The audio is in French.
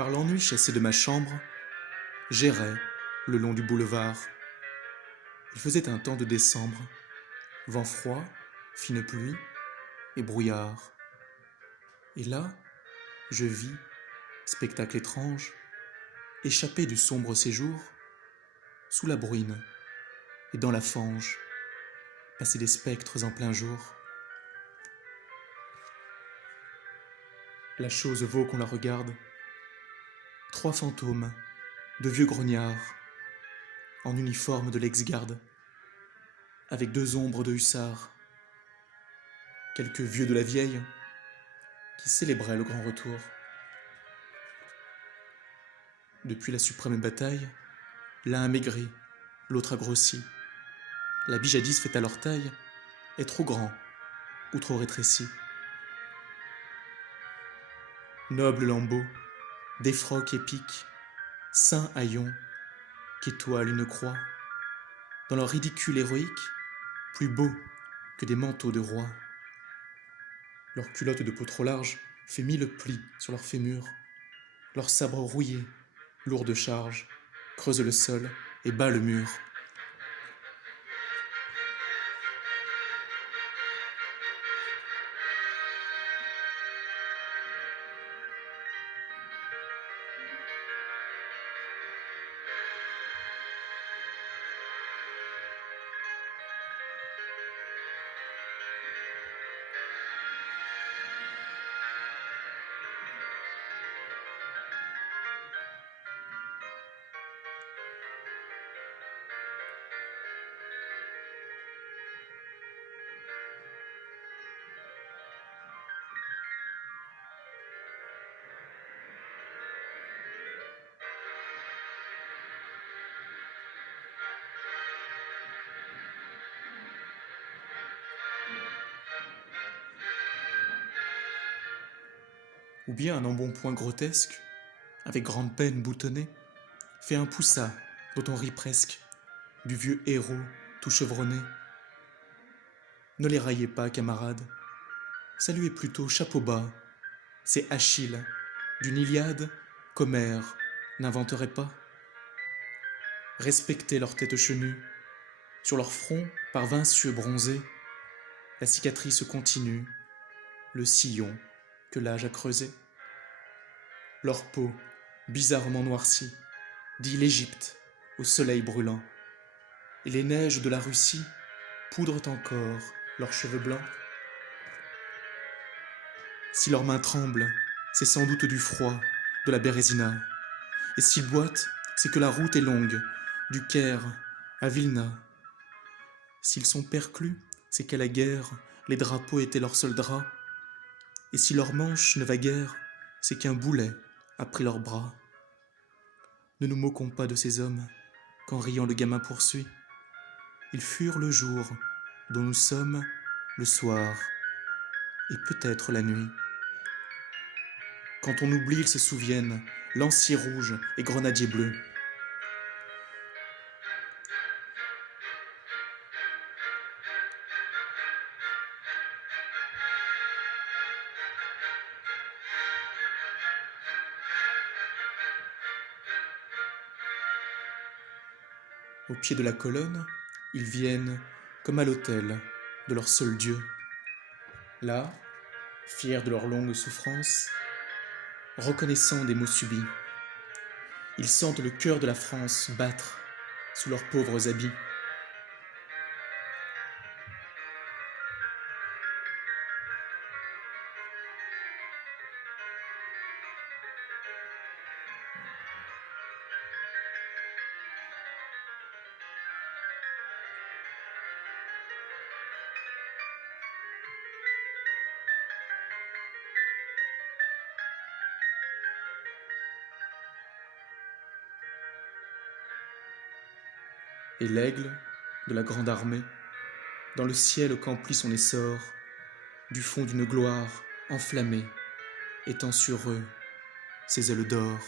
Par l'ennui chassé de ma chambre, j'errais le long du boulevard. Il faisait un temps de décembre, vent froid, fine pluie et brouillard. Et là, je vis, spectacle étrange, échappé du sombre séjour, sous la bruine et dans la fange, passer des spectres en plein jour. La chose vaut qu'on la regarde. 3 fantômes, de vieux grognards, en uniforme de l'ex-garde, avec 2 ombres de hussards, quelques vieux de la vieille, qui célébraient le grand retour. Depuis la suprême bataille, l'un a maigri, l'autre a grossi. L'habit jadis fait à leur taille est trop grand ou trop rétréci. Nobles lambeaux, défroques épiques, saints haillons, qu'étoile une croix, dans leur ridicule héroïque, plus beaux que des manteaux de rois. Leur culotte de peau trop large fait 1000 plis sur leurs fémurs. Leurs sabres rouillés, lourds de charge, creusent le sol et bat le mur. Ou bien un embonpoint grotesque, avec grande peine boutonné, fait un poussat dont on rit presque, du vieux héros tout chevronné. Ne les raillez pas, camarades, saluez plutôt chapeau bas, c'est Achille, d'une Iliade qu'Homère n'inventerait pas. Respectez leur tête chenue, sur leur front, par 20 cieux bronzés, la cicatrice continue, le sillon que l'âge a creusé. Leur peau, bizarrement noircie, dit l'Égypte au soleil brûlant, et les neiges de la Russie poudrent encore leurs cheveux blancs. Si leurs mains tremblent, c'est sans doute du froid de la Bérésina, et s'ils boitent, c'est que la route est longue, du Caire à Vilna. S'ils sont perclus, c'est qu'à la guerre, les drapeaux étaient leurs seuls draps, et si leurs manches ne va guère, c'est qu'un boulet a pris leurs bras. Ne nous moquons pas de ces hommes, qu'en riant le gamin poursuit. Ils furent le jour dont nous sommes le soir, et peut-être la nuit. Quand on oublie, ils se souviennent, lanciers rouges et grenadiers bleus. Au pied de la colonne, ils viennent, comme à l'autel, de leur seul Dieu. Là, fiers de leur longue souffrance, reconnaissants des maux subis, ils sentent le cœur de la France battre sous leurs pauvres habits. Et l'aigle de la grande armée, dans le ciel qu'emplit son essor, du fond d'une gloire enflammée, étend sur eux ses ailes d'or.